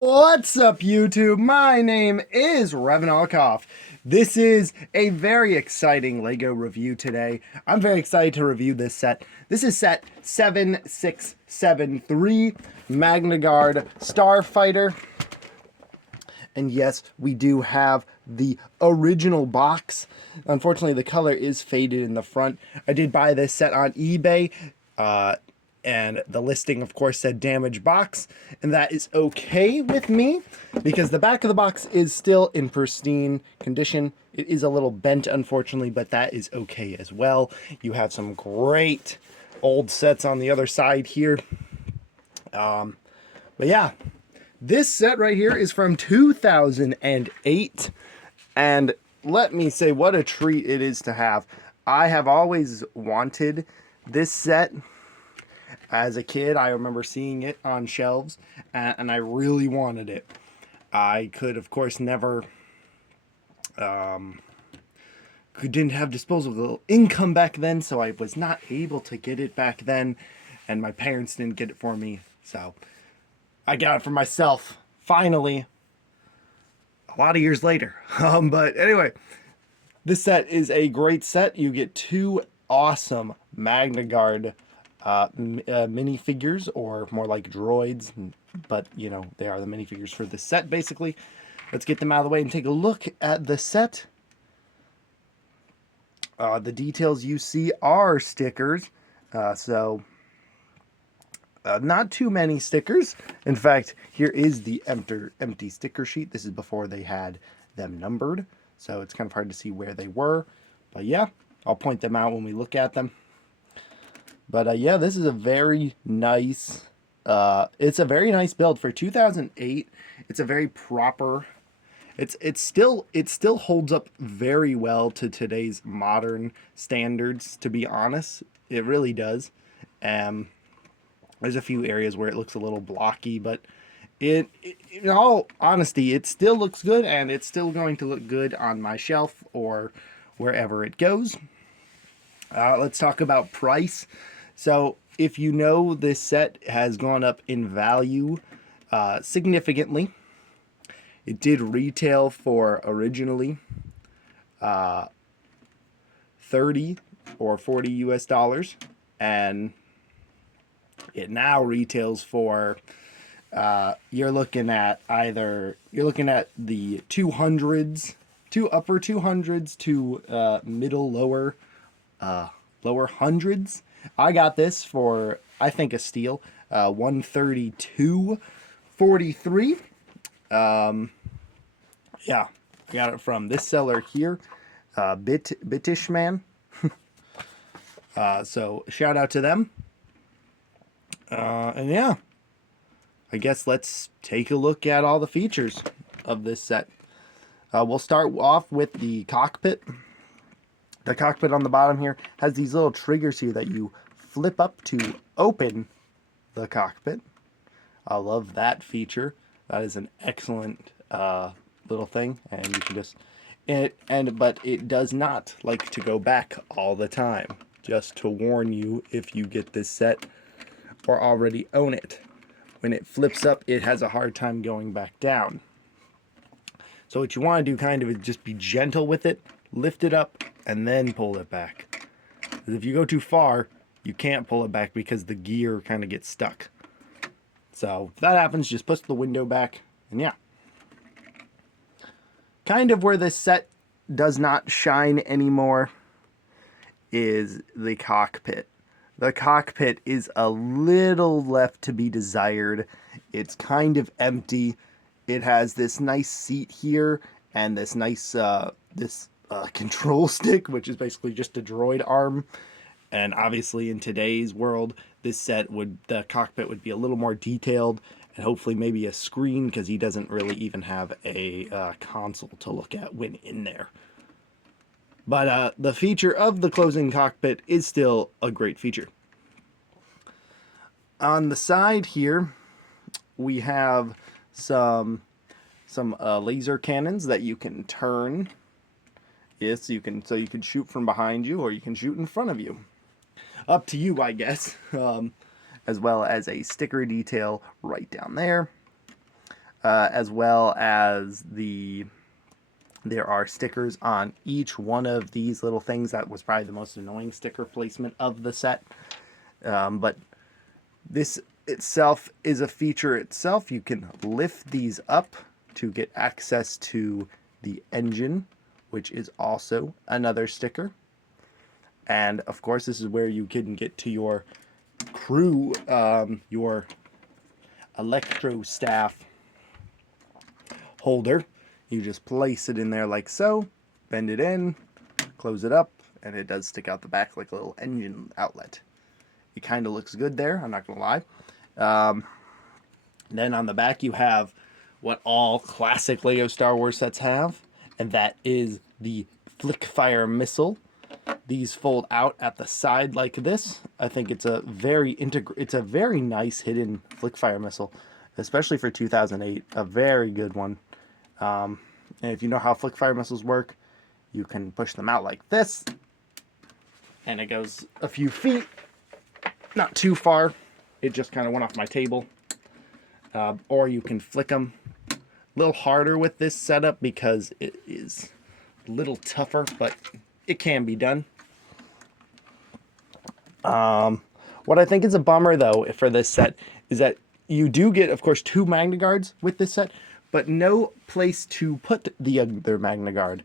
What's up, YouTube? My name is Revanalkoff. This is a very exciting LEGO review today. I'm very excited to review this set. This is set 7673, Magna Guard Starfighter. And yes, we do have the original box. Unfortunately, the color is faded in the front. I did buy this set on eBay. And the listing, of course, said damaged box, and that is okay with me because the back of the box is still in pristine condition. It is a little bent, unfortunately, but that is okay as well. You have some great old sets on the other side here. But yeah, this set right here is from 2008, and let me say what a treat it is to have. I have always wanted this set. As a kid, I remember seeing it on shelves, and I really wanted it. I could, of course, never, didn't have disposable income back then, so I was not able to get it back then, and my parents didn't get it for me, so I got it for myself, finally, a lot of years later. But anyway, this set is a great set. You get two awesome Magna Guard minifigures, or more like droids, but you know, they are the minifigures for this set basically. Let's get them out of the way and take a look at the set. The details you see are stickers, so not too many stickers. In fact, here is the empty sticker sheet. This is before they had them numbered, so it's kind of hard to see where they were, but yeah, I'll point them out when we look at them. But yeah, this is a very nice, it's a very nice build for 2008. It's a very proper, it still holds up very well to today's modern standards, to be honest. It really does. There's a few areas where it looks a little blocky, but in all honesty, it still looks good, and it's still going to look good on my shelf or wherever it goes. Let's talk about price. So if you know, this set has gone up in value significantly. It did retail for originally 30 or 40 US dollars, and it now retails for you're looking at the 200s, upper 200s to middle lower hundreds. I got this for, I think, a steal, 132.43. Yeah, I got it from this seller here, Bitish Man. So shout out to them. And yeah, I guess let's take a look at all the features of this set. We'll start off with the cockpit. The cockpit on the bottom here has these little triggers here that you flip up to open the cockpit. I love that feature. That is an excellent little thing, and you can just but it does not like to go back all the time. Just to warn you, if you get this set or already own it, when it flips up, it has a hard time going back down. So what you want to do kind of is just be gentle with it, lift it up, and then pull it back. Because if you go too far, you can't pull it back because the gear kind of gets stuck. So if that happens, just push the window back, and yeah. Kind of where this set does not shine anymore is the cockpit. The cockpit is a little left to be desired. It's kind of empty. It has this nice seat here and this nice control stick, which is basically just a droid arm. And obviously in today's world, the cockpit would be a little more detailed, and hopefully maybe a screen, because he doesn't really even have a console to look at when in there. But the feature of the closing cockpit is still a great feature. On the side here, we have some laser cannons that you can turn. Yes, you can shoot from behind you, or you can shoot in front of you. Up to you, I guess. As well as a sticker detail right down there. as well as there are stickers on each one of these little things. That was probably the most annoying sticker placement of the set. But this itself is a feature itself. You can lift these up to get access to the engine, which is also another sticker. And of course, this is where you can get to your crew, your electro staff holder. You just place it in there like so, bend it in, close it up, and it does stick out the back like a little engine outlet. It kind of looks good there, I'm not going to lie. Then on the back you have what all classic Lego Star Wars sets have, and that is the flick fire missile. These fold out at the side like this. I think it's a very nice hidden flick fire missile, especially for 2008. A very good one. And if you know how flick fire missiles work, you can push them out like this, and it goes a few feet, not too far. It just kind of went off my table. Or you can flick them a little harder with this setup because it is a little tougher, but it can be done. What I think is a bummer though for this set is that you do get, of course, 2 Magna Guards with this set, but no place to put the other Magna Guard.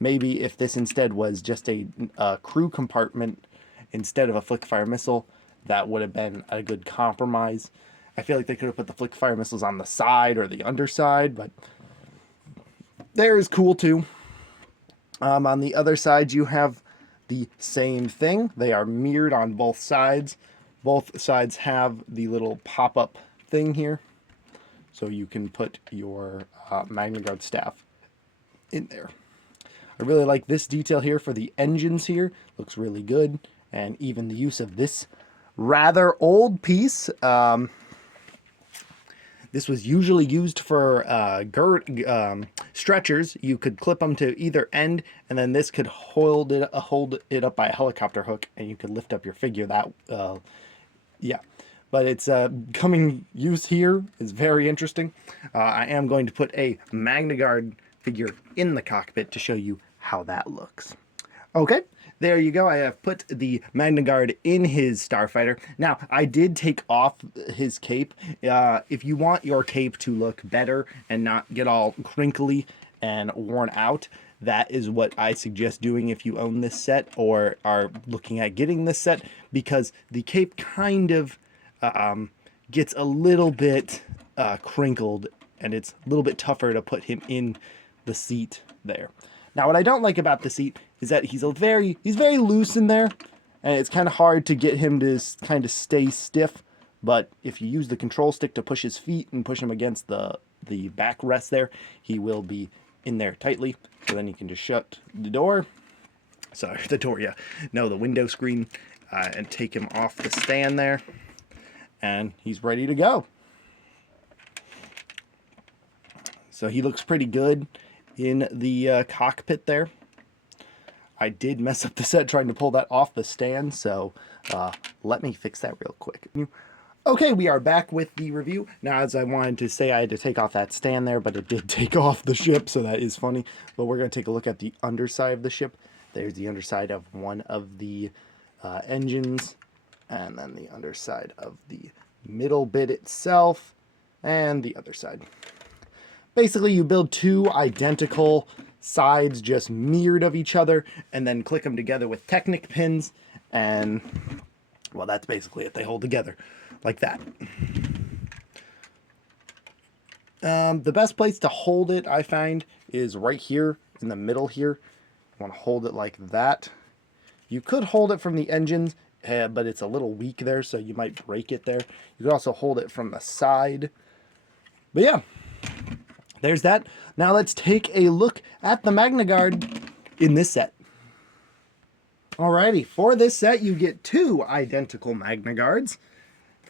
Maybe if this instead was just a crew compartment instead of a flick fire missile, that would have been a good compromise. I feel like they could have put the flick fire missiles on the side or the underside, but there is cool too. On the other side, you have the same thing. They are mirrored on both sides. Both sides have the little pop-up thing here, so you can put your Magna Guard staff in there. I really like this detail here for the engines here. Looks really good. And even the use of this rather old piece. This was usually used for stretchers. You could clip them to either end, and then this could hold it up by a helicopter hook, and you could lift up your figure. Yeah. But it's coming use here is very interesting. I am going to put a Magna Guard figure in the cockpit to show you how that looks. Okay, there you go. I have put the Magna Guard in his Starfighter. Now, I did take off his cape. If you want your cape to look better and not get all crinkly and worn out, that is what I suggest doing if you own this set or are looking at getting this set, because the cape kind of gets a little bit crinkled, and it's a little bit tougher to put him in the seat there. Now, what I don't like about the seat is that he's very loose in there, and it's kind of hard to get him to kind of stay stiff. But if you use the control stick to push his feet and push him against the backrest there, he will be in there tightly. So then you can just shut the door. Sorry, the door, yeah. No, the window screen, and take him off the stand there. And he's ready to go. So he looks pretty good in the cockpit there. I did mess up the set trying to pull that off the stand, so let me fix that real quick. Okay, we are back with the review. Now, as I wanted to say, I had to take off that stand there, but it did take off the ship, so that is funny. But we're going to take a look at the underside of the ship. There's the underside of one of the engines, and then the underside of the middle bit itself, and the other side. Basically, you build 2 identical sides just mirrored of each other, and then click them together with Technic pins, and, well, that's basically it. They hold together like that. The best place to hold it, I find, is right here in the middle here. You want to hold it like that. You could hold it from the engines, but it's a little weak there, so you might break it there. You could also hold it from the side. But yeah, there's that. Now let's take a look at the Magna Guard in this set. Alrighty, for this set you get 2 identical Magna Guards.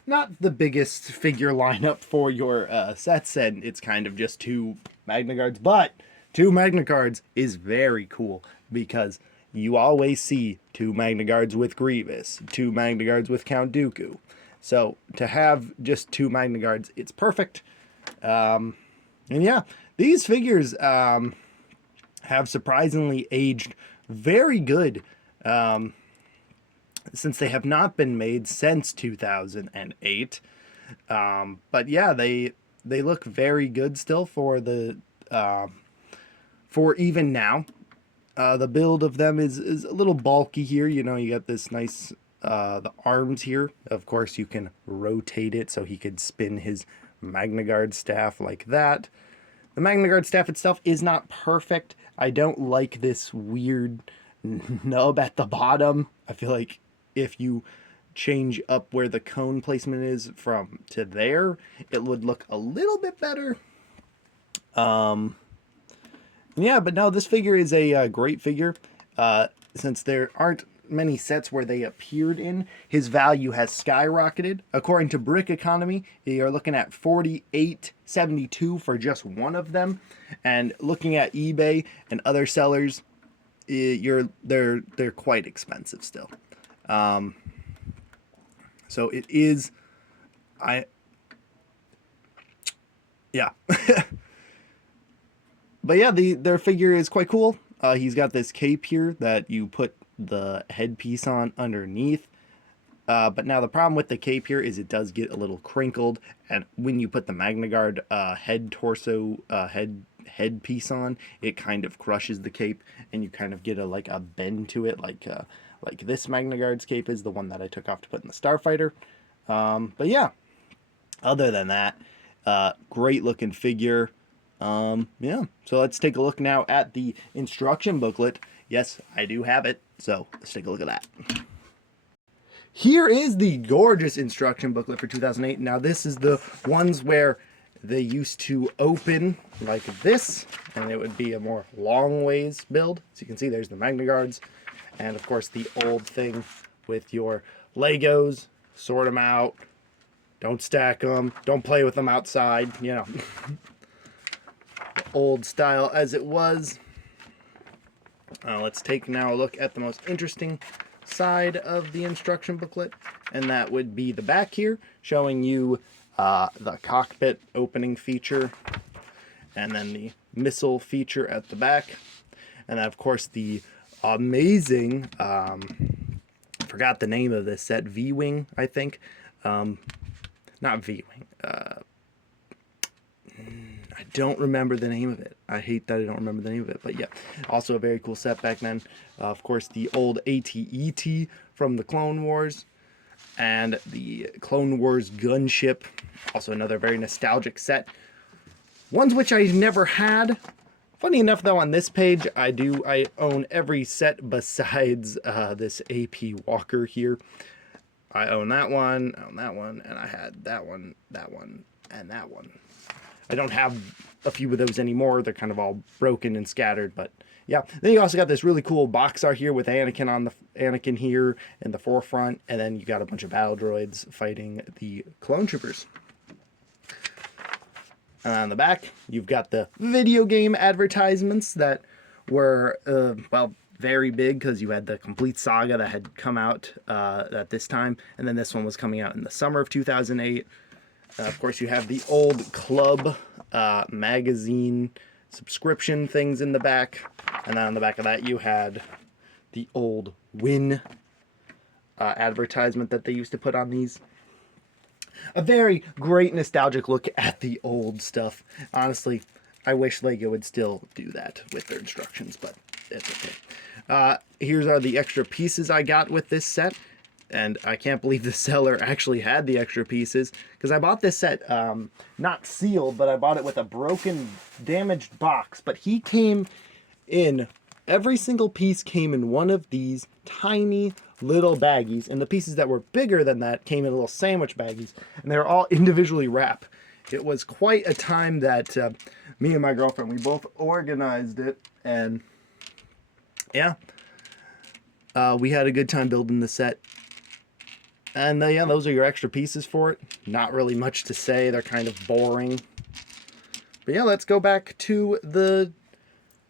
Not the biggest figure lineup for your sets, and it's kind of just 2 Magna Guards, but 2 Magna Guards is very cool because you always see 2 Magna Guards with Grievous, 2 Magna Guards with Count Dooku. So to have just 2 Magna Guards, it's perfect. And yeah, these figures have surprisingly aged very good, since they have not been made since 2008. But yeah, they look very good still for the for even now. The build of them is a little bulky here. You know, you got this nice the arms here. Of course, you can rotate it so he could spin his Magna Guard staff like that. The Magna Guard staff itself is not perfect. I don't like this weird nub at the bottom. I feel like if you change up where the cone placement is from to there, it would look a little bit better. Yeah, but no, this figure is a great figure. Since there aren't many sets where they appeared in, his value has skyrocketed. According to Brick Economy, you're looking at $48.72 for just one of them, and looking at eBay and other sellers, they're quite expensive still. So it is, yeah. But yeah, their figure is quite cool. He's got this cape here that you put the headpiece on underneath. But now the problem with the cape here is it does get a little crinkled, and when you put the Magna Guard headpiece on, it kind of crushes the cape, and you kind of get a bend to it, like this Magna Guard's cape is the one that I took off to put in the Starfighter. But yeah, other than that, great looking figure. Yeah, so let's take a look now at the instruction booklet. Yes, I do have it, so let's take a look at that. Here is the gorgeous instruction booklet for 2008. Now this is the ones where they used to open like this, and it would be a more long ways build. So you can see there's the Magna Guards, and of course the old thing with your Legos, sort them out, don't stack them, don't play with them outside, you know. Old style as it was. Let's take now a look at the most interesting side of the instruction booklet, and that would be the back here, showing you the cockpit opening feature, and then the missile feature at the back, and then of course the amazing, forgot the name of this set, V-Wing, I think. Not V-Wing. I don't remember the name of it. I hate that I don't remember the name of it, but yeah, also a very cool set back then. Of course, the old AT-ET from the Clone Wars, and the Clone Wars gunship, also another very nostalgic set. Ones which I never had. Funny enough, though, on this page, I own every set besides this AP Walker here. I own that one, and I had that one, and that one. I don't have a few of those anymore. They're kind of all broken and scattered, but yeah. Then you also got this really cool box art here with Anakin here in the forefront, and then you got a bunch of battle droids fighting the clone troopers. On the back, you've got the video game advertisements that were, well, very big, because you had the complete saga that had come out at this time, and then this one was coming out in the summer of 2008. Of course, you have the old club magazine subscription things in the back. And then on the back of that, you had the old Win advertisement that they used to put on these. A very great nostalgic look at the old stuff. Honestly, I wish Lego would still do that with their instructions, but it's okay. Here's are the extra pieces I got with this set. And I can't believe the seller actually had the extra pieces, because I bought this set not sealed, but I bought it with a broken, damaged box. But he came in, every single piece came in one of these tiny little baggies, and the pieces that were bigger than that came in little sandwich baggies, and they were all individually wrapped. It was quite a time that me and my girlfriend, we both organized it, and yeah, we had a good time building the set. And yeah, those are your extra pieces for it. Not really much to say. They're kind of boring. But yeah, let's go back to the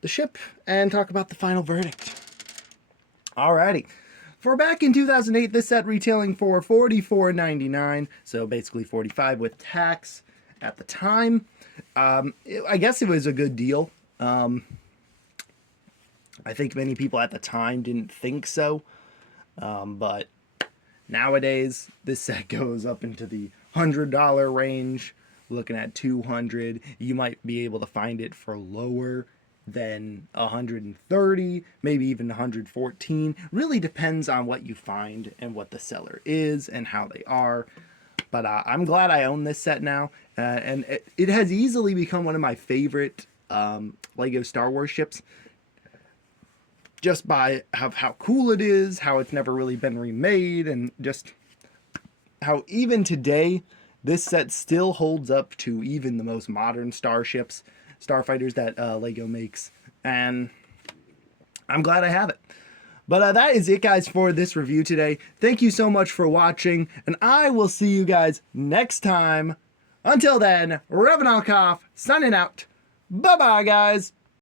ship and talk about the final verdict. Alrighty. For back in 2008, this set retailing for $44.99. So basically $45 with tax at the time. I guess it was a good deal. I think many people at the time didn't think so, but nowadays this set goes up into the $100 range. Looking at 200, you might be able to find it for lower than 130, maybe even 114. Really depends on what you find and what the seller is and how they are. But I'm glad I own this set now, and it has easily become one of my favorite Lego Star Wars ships, just by how cool it is, how it's never really been remade, and just how even today this set still holds up to even the most modern starships, starfighters that Lego makes, and I'm glad I have it. But that is it, guys, for this review today. Thank you so much for watching, and I will see you guys next time. Until then, Revan Alkoff signing out. Bye-bye, guys.